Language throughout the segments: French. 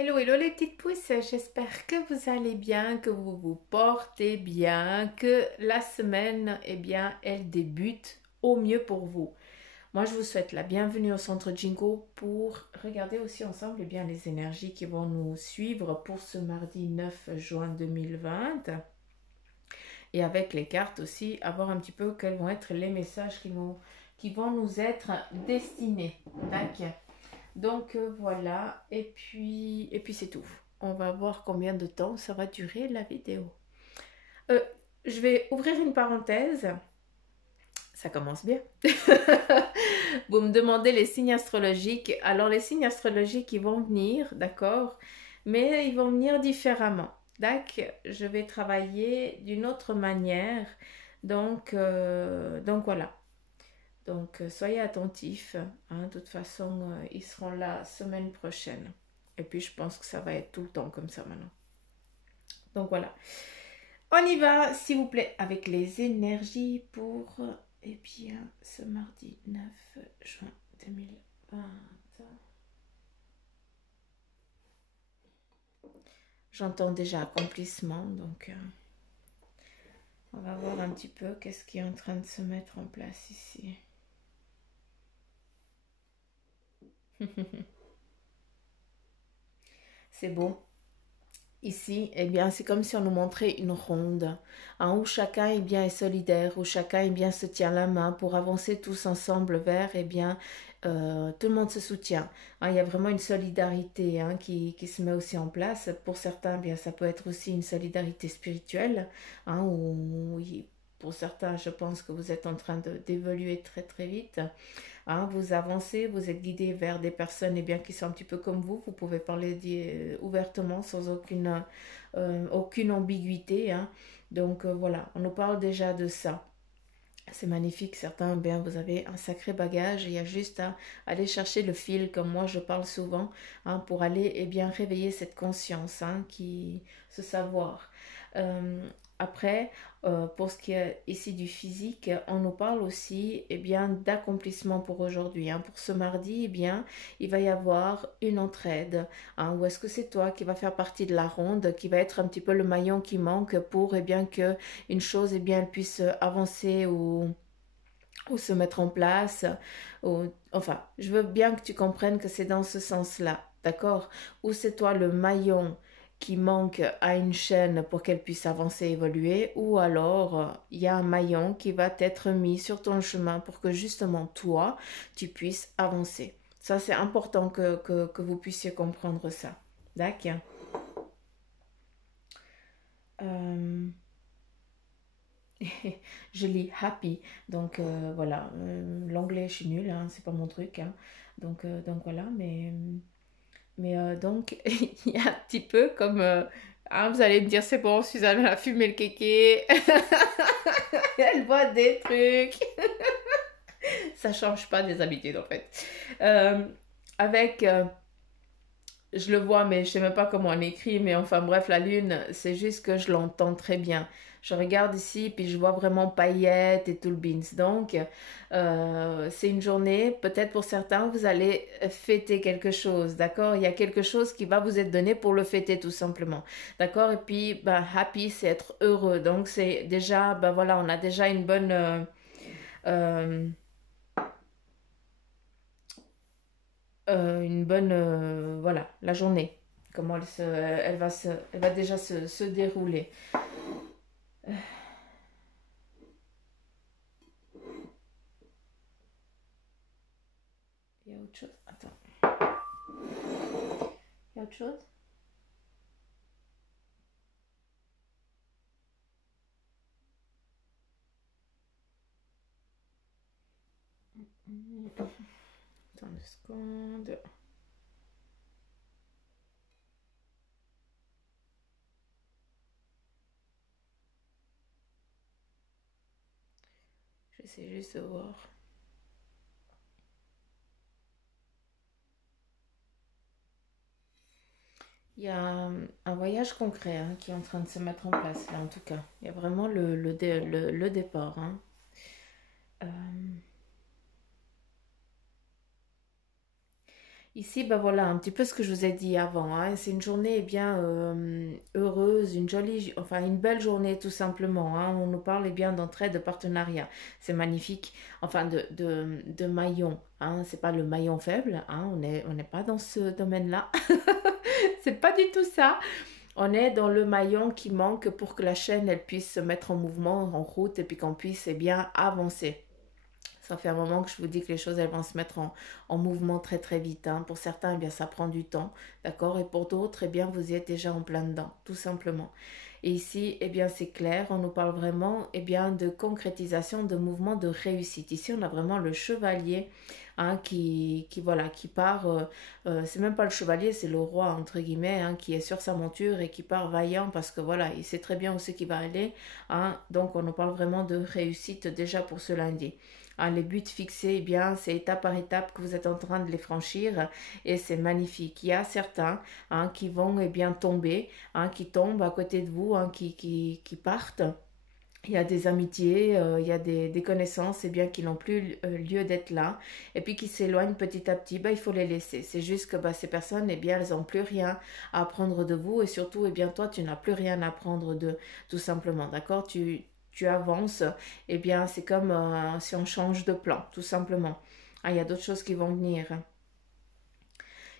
Hello, hello les petites pousses, j'espère que vous allez bien, que vous vous portez bien, que la semaine, eh bien, elle débute au mieux pour vous. Moi, je vous souhaite la bienvenue au Centre Jingo pour regarder aussi ensemble, eh bien, les énergies qui vont nous suivre pour ce mardi 9 juin 2020. Et avec les cartes aussi, à voir un petit peu quels vont être les messages qui vont nous être destinés. D'accord. Donc voilà, et puis c'est tout. On va voir combien de temps ça va durer la vidéo. Euh, je vais ouvrir une parenthèse. Ça commence bien. Vous me demandez les signes astrologiques. Alors les signes astrologiques, ils vont venir, d'accord, mais ils vont venir différemment. D'accord. Je vais travailler d'une autre manière. Donc voilà. Donc, soyez attentifs. Hein. De toute façon, ils seront là semaine prochaine. Et puis, je pense que ça va être tout le temps comme ça maintenant. Donc, voilà. On y va, s'il vous plaît, avec les énergies pour, eh bien, ce mardi 9 juin 2020. J'entends déjà accomplissement, donc on va voir un petit peu qu'est-ce qui est en train de se mettre en place ici. C'est beau. Ici, eh bien, c'est comme si on nous montrait une ronde, hein, où chacun eh bien, est solidaire, où chacun eh bien, se tient la main pour avancer tous ensemble vers, eh bien, tout le monde se soutient. Hein, il y a vraiment une solidarité hein, qui se met aussi en place. Pour certains, eh bien, ça peut être aussi une solidarité spirituelle, hein, pour certains, je pense que vous êtes en train d'évoluer très très vite. Hein, vous avancez, vous êtes guidé vers des personnes eh bien, qui sont un petit peu comme vous pouvez parler ouvertement sans aucune ambiguïté. Hein. Donc voilà, on nous parle déjà de ça. C'est magnifique, certains, bien, vous avez un sacré bagage, il y a juste à aller chercher le fil, comme moi je parle souvent, hein, pour aller eh bien, réveiller cette conscience, hein, ce savoir. Euh, Après, pour ce qui est ici du physique, on nous parle aussi eh bien, d'accomplissement pour aujourd'hui. Hein. Pour ce mardi, eh bien, il va y avoir une entraide. Hein, ou est-ce que c'est toi qui va faire partie de la ronde, qui va être un petit peu le maillon qui manque pour eh bien, que une chose eh bien, elle puisse avancer ou se mettre en place. Enfin, je veux bien que tu comprennes que c'est dans ce sens-là, d'accord? Ou c'est toi le maillon qui manque à une chaîne pour qu'elle puisse avancer et évoluer, ou alors il y a un maillon qui va être mis sur ton chemin pour que justement toi, tu puisses avancer. Ça, c'est important que vous puissiez comprendre ça. D'accord? Euh, je lis happy. Donc voilà, l'anglais je suis nulle, hein, c'est pas mon truc. Hein. Donc voilà, mais donc il y a un petit peu comme hein, vous allez me dire c'est bon, Suzanne elle a fumé le kéké, elle voit des trucs, ça change pas des habitudes en fait. Euh, avec je le vois, mais je sais même pas comment on écrit, mais enfin bref, la lune, c'est juste que je l'entends très bien. Je regarde ici, puis je vois vraiment paillettes et tout le beans. Donc, c'est une journée, peut-être pour certains, vous allez fêter quelque chose, d'accord? Il y a quelque chose qui va vous être donné pour le fêter, tout simplement, d'accord? Et puis, ben, happy, c'est être heureux. Donc, c'est déjà, ben voilà, on a déjà euh, voilà, la journée. Comment elle va déjà se dérouler. Il y a autre chose. Attends. Il y a autre chose. Attends une seconde. J'essaie juste de voir. Il y a un voyage concret hein, qui est en train de se mettre en place là en tout cas. Il y a vraiment le départ. Hein. Euh, Ici, ben voilà, un petit peu ce que je vous ai dit avant, hein. C'est une journée eh bien heureuse, une jolie, enfin une belle journée tout simplement, hein. On nous parle eh bien d'entraide, de partenariat. C'est magnifique. Enfin de maillon, hein. C'est pas le maillon faible, hein. On n'est pas dans ce domaine-là. C'est pas du tout ça. On est dans le maillon qui manque pour que la chaîne elle puisse se mettre en mouvement, en route et puis qu'on puisse eh bien avancer. Ça fait un moment que je vous dis que les choses elles vont se mettre en mouvement très très vite, hein. Pour certains, eh bien, ça prend du temps, d'accord. Et pour d'autres, eh bien, vous y êtes déjà en plein dedans, tout simplement. Et ici, eh bien, c'est clair, on nous parle vraiment eh bien, de concrétisation, de mouvement, de réussite. Ici, on a vraiment le chevalier hein, voilà, qui part, c'est même pas le chevalier, c'est le roi, entre guillemets, hein, qui est sur sa monture et qui part vaillant parce que voilà, il sait très bien où c'est qu'il va aller. Hein. Donc, on nous parle vraiment de réussite déjà pour ce lundi. Ah, les buts fixés, eh bien, c'est étape par étape que vous êtes en train de les franchir et c'est magnifique. Il y a certains hein, qui vont eh bien tomber, hein, qui tombent à côté de vous, hein, qui partent. Il y a des amitiés, il y a des connaissances eh bien, qui n'ont plus lieu d'être là et puis qui s'éloignent petit à petit, bah, il faut les laisser. C'est juste que bah, ces personnes, eh bien, elles n'ont plus rien à apprendre de vous et surtout, eh bien, toi, tu n'as plus rien à apprendre d'eux, tout simplement, d'accord tu avances, eh bien, c'est comme si on change de plan, tout simplement. Ah, il y a d'autres choses qui vont venir.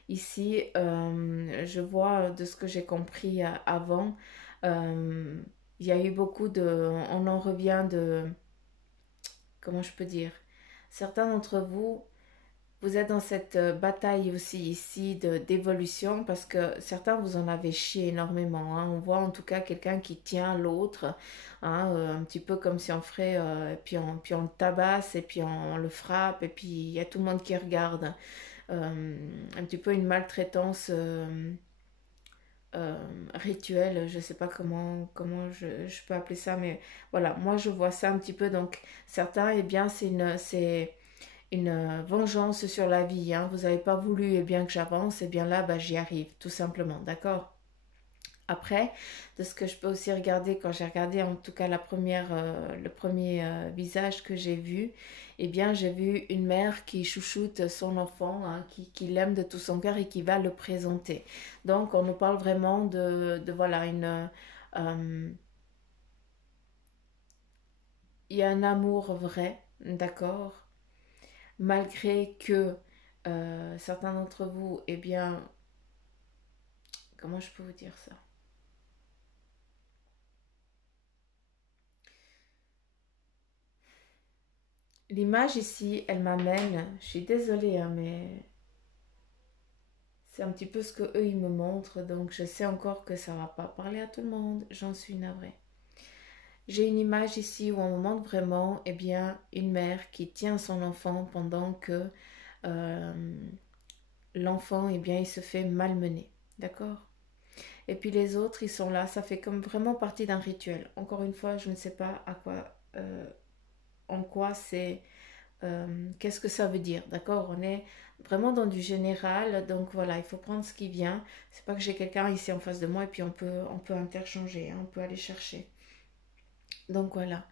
Ici, je vois de ce que j'ai compris avant, euh, il y a eu beaucoup de... On en revient de... Comment je peux dire? Certains d'entre vous, vous êtes dans cette bataille aussi ici d'évolution parce que certains vous en avez chié énormément. Hein. On voit en tout cas quelqu'un qui tient l'autre, hein, un petit peu comme si on ferait, puis on le tabasse et puis on le frappe et puis il y a tout le monde qui regarde. Un petit peu une maltraitance rituel, je ne sais pas comment je peux appeler ça, mais voilà, moi je vois ça un petit peu. Donc certains, eh bien, c'est une vengeance sur la vie. Hein. Vous n'avez pas voulu eh bien, que j'avance, et bien là, bah, j'y arrive, tout simplement, d'accord. Après, de ce que je peux aussi regarder, quand j'ai regardé en tout cas le premier visage que j'ai vu, eh bien j'ai vu une mère qui chouchoute son enfant, hein, qui l'aime de tout son cœur et qui va le présenter. Donc on nous parle vraiment voilà, euh, il y a un amour vrai, d'accord, malgré que certains d'entre vous, eh bien, comment je peux vous dire ça? L'image ici, elle m'amène, je suis désolée, hein, mais c'est un petit peu ce que eux ils me montrent, donc je sais encore que ça va pas parler à tout le monde, j'en suis navrée. J'ai une image ici où on me montre vraiment, eh bien, une mère qui tient son enfant pendant que euh, l'enfant, eh bien, il se fait malmener, d'accord? Et puis les autres, ils sont là, ça fait comme vraiment partie d'un rituel. Encore une fois, je ne sais pas à quoi, en quoi c'est qu'est-ce que ça veut dire, d'accord? On est vraiment dans du général, donc voilà, il faut prendre ce qui vient. C'est pas que j'ai quelqu'un ici en face de moi et puis on peut interchanger, hein, on peut aller chercher. Donc voilà,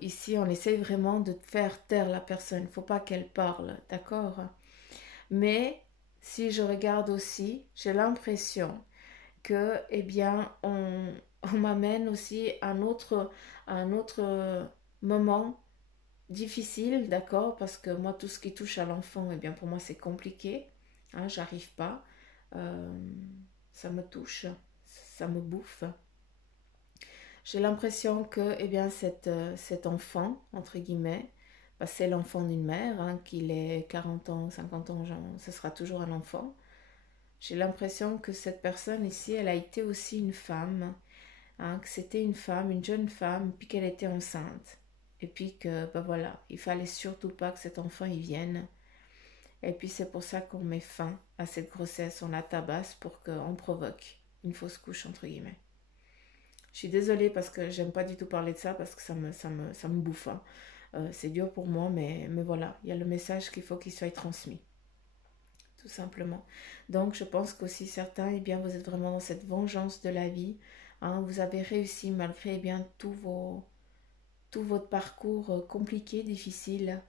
ici, on essaye vraiment de faire taire la personne. Il faut pas qu'elle parle, d'accord? Mais si je regarde aussi, j'ai l'impression que, eh bien, on m'amène aussi à un autre moment difficile, d'accord, parce que moi, tout ce qui touche à l'enfant, eh bien, pour moi, c'est compliqué. Hein, j'arrive pas. Euh, ça me touche, ça me bouffe. J'ai l'impression que, eh bien, cet enfant, entre guillemets, bah, c'est l'enfant d'une mère, hein, qu'il ait 40 ans, 50 ans, genre, ce sera toujours un enfant. J'ai l'impression que cette personne ici, elle a été aussi une femme, hein, que c'était une femme, une jeune femme, puis qu'elle était enceinte. Et puis que, ben voilà, il fallait surtout pas que cet enfant y vienne. Et puis c'est pour ça qu'on met fin à cette grossesse, on la tabasse pour qu'on provoque une fausse couche, entre guillemets. Je suis désolée parce que j'aime pas du tout parler de ça parce que ça me bouffe. Hein. C'est dur pour moi, mais voilà, il y a le message qu'il faut qu'il soit transmis, tout simplement. Donc je pense qu'aussi certains, eh bien, vous êtes vraiment dans cette vengeance de la vie. Hein, vous avez réussi malgré eh bien, tout votre parcours compliqué, difficile,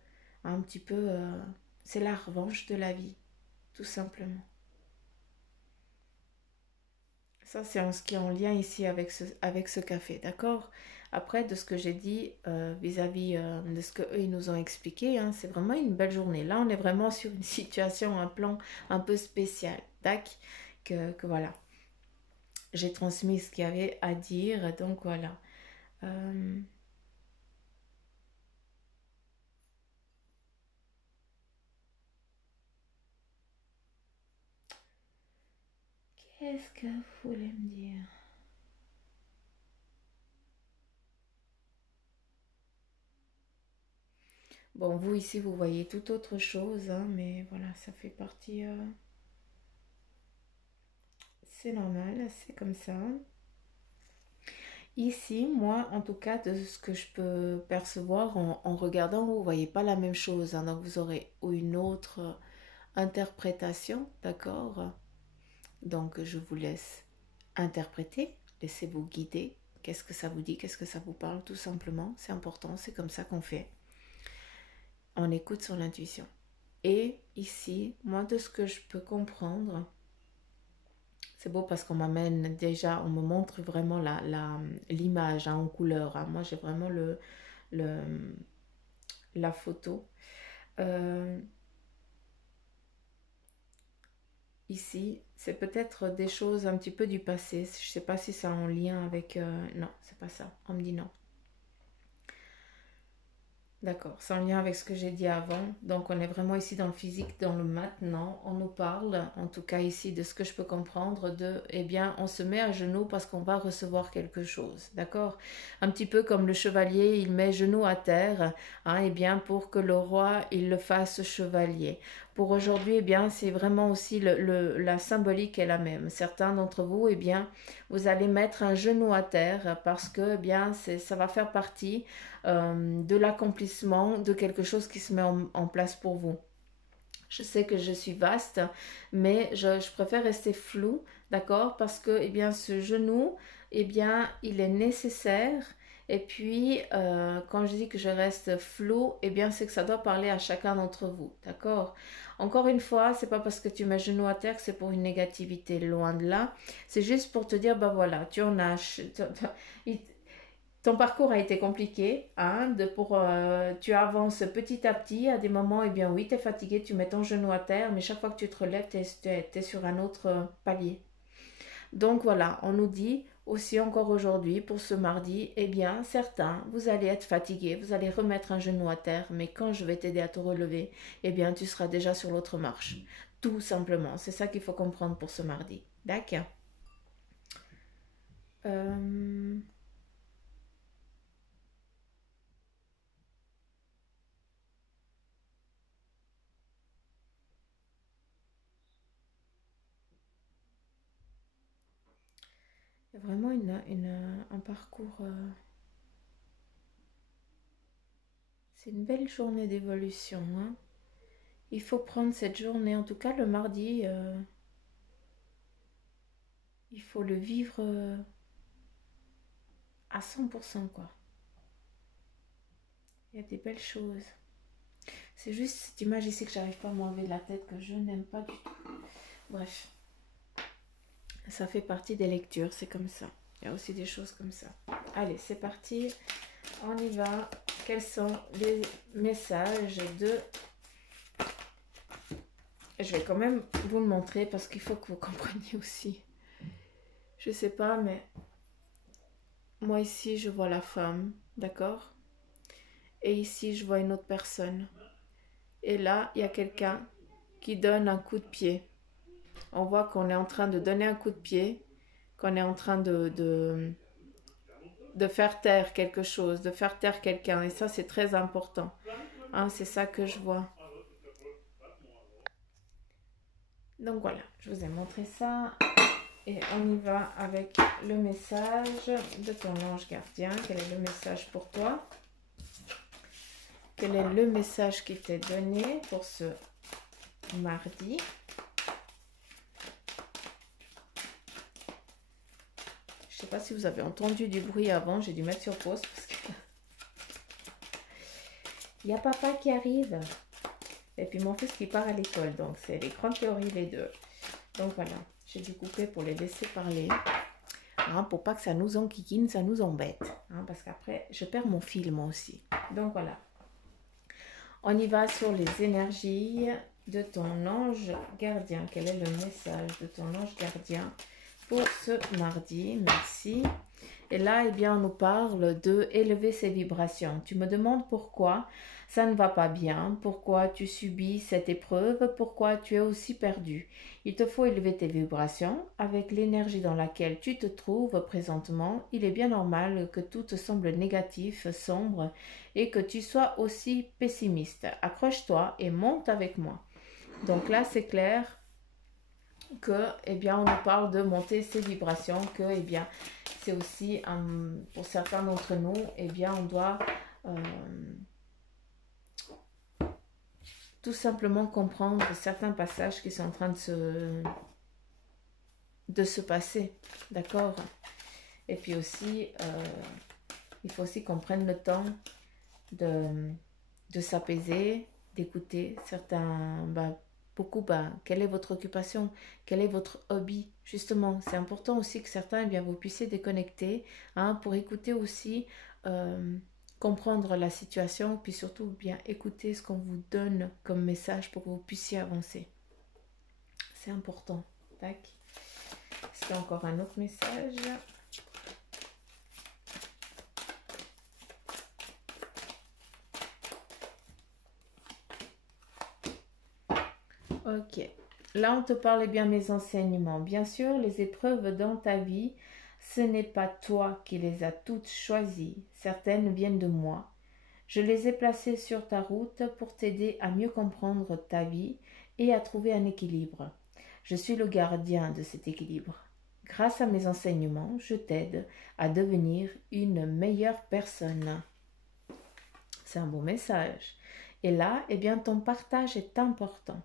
un petit peu, c'est la revanche de la vie. tout simplement. Ça, c'est en ce qui est en lien ici avec ce café, d'accord? Après, de ce que j'ai dit vis-à-vis de ce qu'eux, ils nous ont expliqué, hein, c'est vraiment une belle journée. Là, on est vraiment sur une situation, un plan un peu spécial, tac, que voilà. J'ai transmis ce qu'il y avait à dire, donc voilà. Euh, Qu'est-ce que vous voulez me dire? Bon, vous ici, vous voyez tout autre chose, hein, mais voilà, ça fait partie. C'est normal, c'est comme ça. Ici, moi, en tout cas, de ce que je peux percevoir en regardant, vous voyez pas la même chose, hein, donc vous aurez une autre interprétation, d'accord? Donc, je vous laisse interpréter, laissez-vous guider. Qu'est-ce que ça vous dit? Qu'est-ce que ça vous parle? Tout simplement, c'est important, c'est comme ça qu'on fait. On écoute son intuition. Et ici, moi, de ce que je peux comprendre, c'est beau parce qu'on m'amène déjà, on me montre vraiment l'image hein, en couleur. Hein. Moi, j'ai vraiment le, la photo. Euh, Ici, c'est peut-être des choses un petit peu du passé. Je ne sais pas si c'est en lien avec... non, c'est pas ça. On me dit non. D'accord, c'est en lien avec ce que j'ai dit avant. Donc, on est vraiment ici dans le physique, dans le maintenant. On nous parle, en tout cas ici, de ce que je peux comprendre, eh bien, on se met à genoux parce qu'on va recevoir quelque chose. D'accord? Un petit peu comme le chevalier, il met genoux à terre, hein, eh bien, pour que le roi, il le fasse chevalier. Pour aujourd'hui, eh bien, c'est vraiment aussi la symbolique est la même. Certains d'entre vous, eh bien, vous allez mettre un genou à terre parce que, eh bien, ça va faire partie de l'accomplissement de quelque chose qui se met en place pour vous. Je sais que je suis vaste, mais je préfère rester flou, d'accord? Parce que, eh bien, ce genou, eh bien, il est nécessaire. Et puis, quand je dis que je reste flou, eh bien, c'est que ça doit parler à chacun d'entre vous, d'accord? Encore une fois, c'est pas parce que tu mets genou à terre que c'est pour une négativité, loin de là. C'est juste pour te dire, bah voilà, tu en as, ton parcours a été compliqué, hein, tu avances petit à petit, à des moments, eh bien oui, tu es fatigué, tu mets ton genou à terre, mais chaque fois que tu te relèves, tu es sur un autre palier. Donc voilà, on nous dit aussi encore aujourd'hui, pour ce mardi, eh bien certains, vous allez être fatigués, vous allez remettre un genou à terre, mais quand je vais t'aider à te relever, eh bien tu seras déjà sur l'autre marche. Tout simplement, c'est ça qu'il faut comprendre pour ce mardi. D'accord. euh... Il y a vraiment un parcours. C'est une belle journée d'évolution. Hein. Il faut prendre cette journée, en tout cas le mardi, il faut le vivre à 100%, quoi. Il y a des belles choses. C'est juste cette image ici que j'arrive pas à m'enlever de la tête, que je n'aime pas du tout. Bref, ça fait partie des lectures, c'est comme ça. Il y a aussi des choses comme ça. Allez, c'est parti. On y va. Quels sont les messages de... Je vais quand même vous le montrer parce qu'il faut que vous compreniez aussi. Je sais pas, mais moi ici, je vois la femme, d'accord? Et ici, je vois une autre personne. Et là, il y a quelqu'un qui donne un coup de pied. On voit qu'on est en train de donner un coup de pied, qu'on est en train de faire taire quelque chose, de faire taire quelqu'un. Et ça, c'est très important. Hein, c'est ça que je vois. Donc voilà, je vous ai montré ça. Et on y va avec le message de ton ange gardien. Quel est le message pour toi? Quel est le message qui t'est donné pour ce mardi? Je ne sais pas si vous avez entendu du bruit avant. J'ai dû mettre sur pause parce que... Il y a papa qui arrive. Et puis mon fils qui part à l'école, donc c'est les grandes théories les deux. Donc voilà, j'ai dû couper pour les laisser parler. Hein, pour pas que ça nous enquiquine, ça nous embête. Hein, parce qu'après, je perds mon fil moi aussi. Donc voilà. On y va sur les énergies de ton ange gardien. Quel est le message de ton ange gardien pour ce mardi? Merci. Et là, eh bien, on nous parle de élever ses vibrations. Tu me demandes pourquoi ça ne va pas bien, pourquoi tu subis cette épreuve, pourquoi tu es aussi perdu. Il te faut élever tes vibrations avec l'énergie dans laquelle tu te trouves présentement. Il est bien normal que tout te semble négatif, sombre et que tu sois aussi pessimiste. Accroche-toi et monte avec moi. Donc là, c'est clair que, eh bien, on nous parle de monter ses vibrations, que, eh bien, c'est aussi, pour certains d'entre nous, eh bien, on doit tout simplement comprendre certains passages qui sont en train de se passer, d'accord? Et puis aussi, il faut aussi qu'on prenne le temps de s'apaiser, d'écouter certains... quelle est votre occupation? Quel est votre hobby? Justement, c'est important aussi que certains, eh bien, vous puissiez déconnecter, hein, pour écouter aussi, comprendre la situation, puis surtout bien écouter ce qu'on vous donne comme message pour que vous puissiez avancer. C'est important. Tac. Est-ce qu'il y a encore un autre message? Ok. Là, on te parle bien mes enseignements. Bien sûr, les épreuves dans ta vie, ce n'est pas toi qui les as toutes choisies. Certaines viennent de moi. Je les ai placées sur ta route pour t'aider à mieux comprendre ta vie et à trouver un équilibre. Je suis le gardien de cet équilibre. Grâce à mes enseignements, je t'aide à devenir une meilleure personne. C'est un beau message. Et là, eh bien, ton partage est important.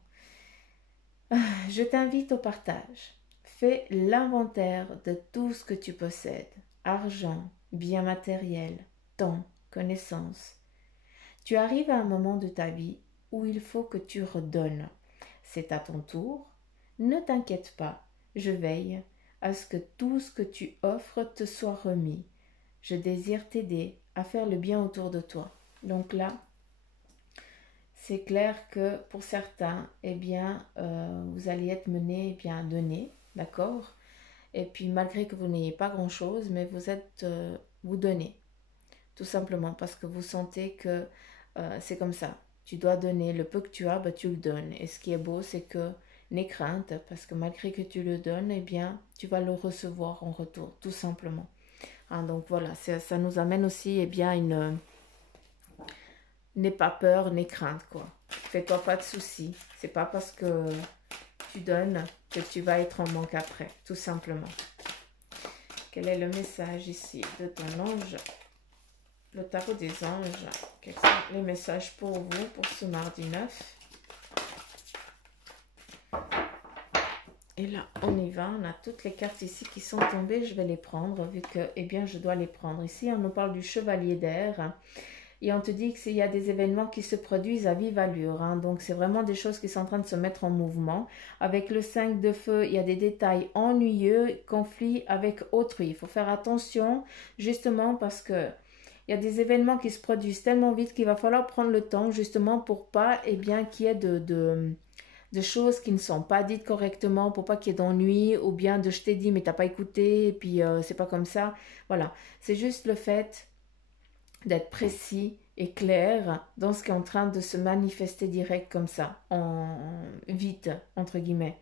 Je t'invite au partage. Fais l'inventaire de tout ce que tu possèdes. Argent, biens matériels, temps, connaissances. Tu arrives à un moment de ta vie où il faut que tu redonnes. C'est à ton tour. Ne t'inquiète pas, je veille à ce que tout ce que tu offres te soit remis. Je désire t'aider à faire le bien autour de toi. Donc là, c'est clair que pour certains, eh bien, vous allez être mené, eh bien, donné, d'accord? Et puis malgré que vous n'ayez pas grand-chose, mais vous donnez, tout simplement parce que vous sentez que c'est comme ça. Tu dois donner le peu que tu as, bah, tu le donnes. Et ce qui est beau, c'est que n'aie crainte, parce que malgré que tu le donnes, eh bien, tu vas le recevoir en retour, tout simplement. Hein, donc voilà, ça nous amène aussi, eh bien, n'aie pas peur, n'aie crainte, quoi. Fais-toi pas de soucis. C'est pas parce que tu donnes que tu vas être en manque après, tout simplement. Quel est le message ici de ton ange? Le tarot des anges. Quels sont les messages pour vous pour ce mardi 9? Et là, on y va. On a toutes les cartes ici qui sont tombées. Je vais les prendre vu que, eh bien, je dois les prendre. Ici, on nous parle du chevalier d'air. Et on te dit qu'il y a des événements qui se produisent à vive allure. Hein. Donc, c'est vraiment des choses qui sont en train de se mettre en mouvement. Avec le 5 de feu, il y a des détails ennuyeux, conflits avec autrui. Il faut faire attention, justement, parce que il y a des événements qui se produisent tellement vite qu'il va falloir prendre le temps, justement, pour pas, eh bien, qu'il y ait de choses qui ne sont pas dites correctement, pour pas qu'il y ait d'ennui, ou bien de je t'ai dit, mais t'as pas écouté, et puis c'est pas comme ça. Voilà. C'est juste le fait d'être précis et clair dans ce qui est en train de se manifester direct comme ça, vite, entre guillemets.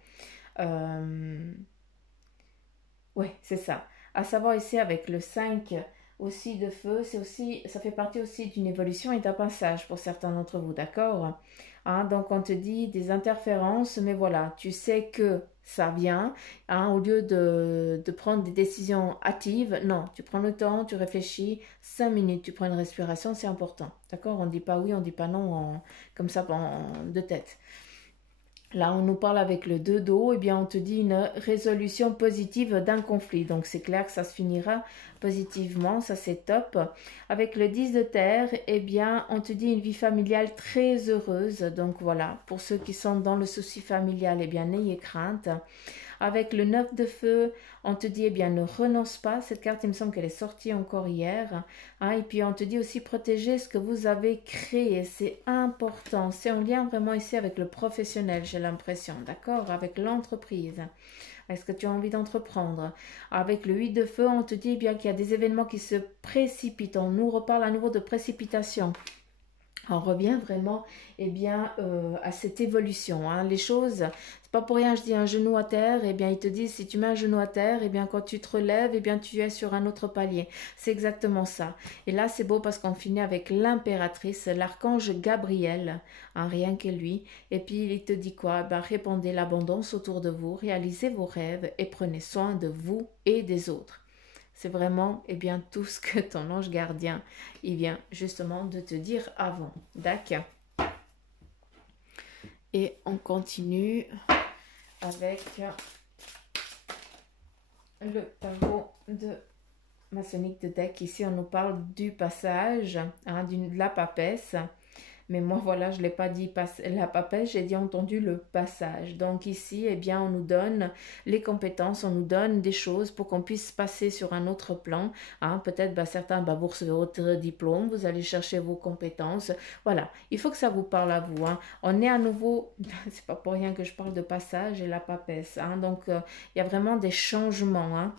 Ouais, c'est ça. À savoir ici avec le 5 aussi de feu, c'est aussi, ça fait partie aussi d'une évolution et d'un passage pour certains d'entre vous, d'accord? Hein, donc on te dit des interférences, mais voilà, tu sais que ça vient, hein, au lieu de prendre des décisions hâtives, non, tu prends le temps, tu réfléchis, 5 minutes, tu prends une respiration, c'est important, d'accord? On ne dit pas oui, on ne dit pas non comme ça de tête. Là, on nous parle avec le 2 d'eau, eh bien, on te dit une résolution positive d'un conflit. Donc, c'est clair que ça se finira positivement, ça c'est top. Avec le 10 de terre, eh bien, on te dit une vie familiale très heureuse. Donc, voilà, pour ceux qui sont dans le souci familial, eh bien, n'ayez crainte. Avec le 9 de feu, on te dit, eh bien, ne renonce pas. Cette carte, il me semble qu'elle est sortie encore hier. Hein, et puis, on te dit aussi, protéger ce que vous avez créé. C'est important. C'est en lien vraiment ici avec le professionnel, j'ai l'impression. D'accord? Avec l'entreprise. Avec ce que tu as envie d'entreprendre. Avec le 8 de feu, on te dit eh bien qu'il y a des événements qui se précipitent. On nous reparle à nouveau de précipitation. On revient vraiment eh bien, à cette évolution. Hein. Les choses, c'est pas pour rien, je dis un genou à terre, eh bien, ils te disent si tu mets un genou à terre, eh bien, quand tu te relèves, eh bien, tu es sur un autre palier. C'est exactement ça. Et là, c'est beau parce qu'on finit avec l'impératrice, l'archange Gabriel, hein, rien que lui. Et puis, il te dit quoi? Ben, répandez l'abondance autour de vous, réalisez vos rêves et prenez soin de vous et des autres. C'est vraiment eh bien, tout ce que ton ange gardien il vient justement de te dire avant. D'accord. Et on continue avec le tarot de maçonnique de deck. Ici, on nous parle du passage, hein, de la papesse. Mais moi, voilà, je ne l'ai pas dit la papesse, j'ai dit entendu le passage. Donc ici, eh bien, on nous donne les compétences, on nous donne des choses pour qu'on puisse passer sur un autre plan. Hein. Peut-être, certains, vous recevez votre diplôme, vous allez chercher vos compétences. Voilà, il faut que ça vous parle à vous. Hein. On est à nouveau, c'est pas pour rien que je parle de passage et la papesse. Hein. Donc, il y a vraiment des changements. Hein.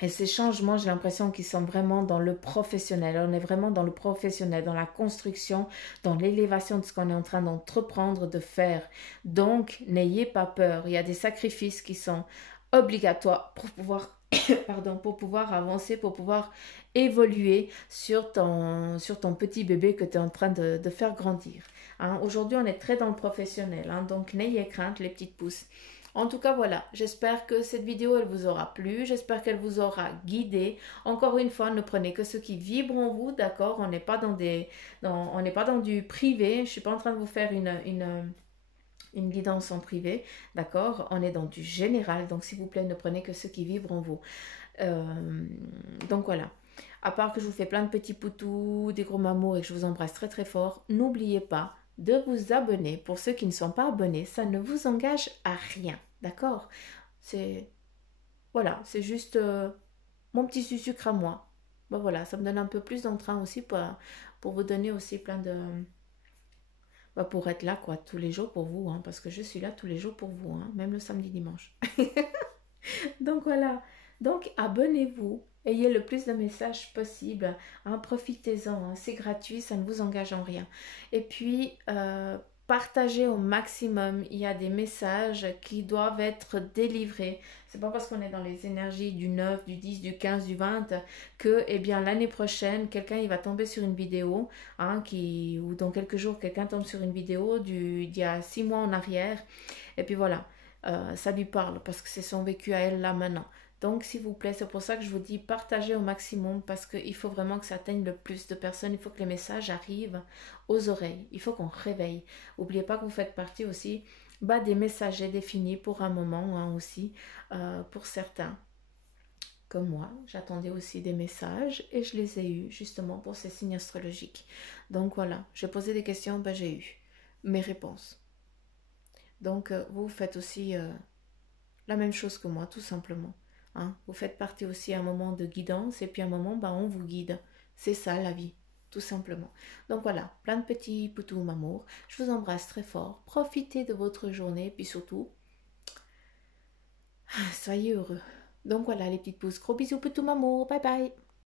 Et ces changements, j'ai l'impression qu'ils sont vraiment dans le professionnel. On est vraiment dans le professionnel, dans la construction, dans l'élévation de ce qu'on est en train d'entreprendre, de faire. Donc, n'ayez pas peur. Il y a des sacrifices qui sont obligatoires pour pouvoir, pour pouvoir avancer, pour pouvoir évoluer sur ton petit bébé que tu es en train de faire grandir. Hein, aujourd'hui, on est très dans le professionnel. Hein, donc, n'ayez crainte, les petites pousses. En tout cas, voilà, j'espère que cette vidéo, elle vous aura plu, j'espère qu'elle vous aura guidé. Encore une fois, ne prenez que ce qui vibre en vous, d'accord? On n'est pas on n'est pas dans du privé, je ne suis pas en train de vous faire une guidance en privé, d'accord? On est dans du général, donc s'il vous plaît, ne prenez que ce qui vibre en vous. Donc voilà. À part que je vous fais plein de petits poutous, des gros mamours et que je vous embrasse très très fort, n'oubliez pas de vous abonner. Pour ceux qui ne sont pas abonnés, ça ne vous engage à rien, d'accord? Voilà, c'est juste mon petit sucre à moi. Voilà, ça me donne un peu plus d'entrain aussi pour vous donner aussi plein de... pour être là, quoi, tous les jours pour vous, hein, parce que je suis là tous les jours pour vous, hein, même le samedi, dimanche. Donc voilà, donc abonnez-vous, ayez le plus de messages possible, hein, profitez-en, hein, c'est gratuit, ça ne vous engage en rien. Et puis, partagez au maximum, il y a des messages qui doivent être délivrés. C'est pas parce qu'on est dans les énergies du 9, du 10, du 15, du 20 que, eh bien, l'année prochaine, quelqu'un il va tomber sur une vidéo, hein, ou dans quelques jours, quelqu'un tombe sur une vidéo d'il y a 6 mois en arrière, et puis voilà. Ça lui parle parce que c'est son vécu à elle là maintenant. Donc s'il vous plaît, c'est pour ça que je vous dis partagez au maximum parce qu'il faut vraiment que ça atteigne le plus de personnes. Il faut que les messages arrivent aux oreilles. Il faut qu'on réveille. N'oubliez pas que vous faites partie aussi des messagers définis pour un moment, hein, aussi pour certains. Comme moi, j'attendais aussi des messages et je les ai eus justement pour ces signes astrologiques. Donc voilà, j'ai posé des questions, j'ai eu mes réponses. Donc, vous faites aussi la même chose que moi, tout simplement. Hein. Vous faites partie aussi à un moment de guidance et puis à un moment, on vous guide. C'est ça la vie, tout simplement. Donc voilà, plein de petits poutous m'amour. Je vous embrasse très fort. Profitez de votre journée et puis surtout, soyez heureux. Donc voilà les petites pousses. Gros bisous poutous m'amour. Bye bye.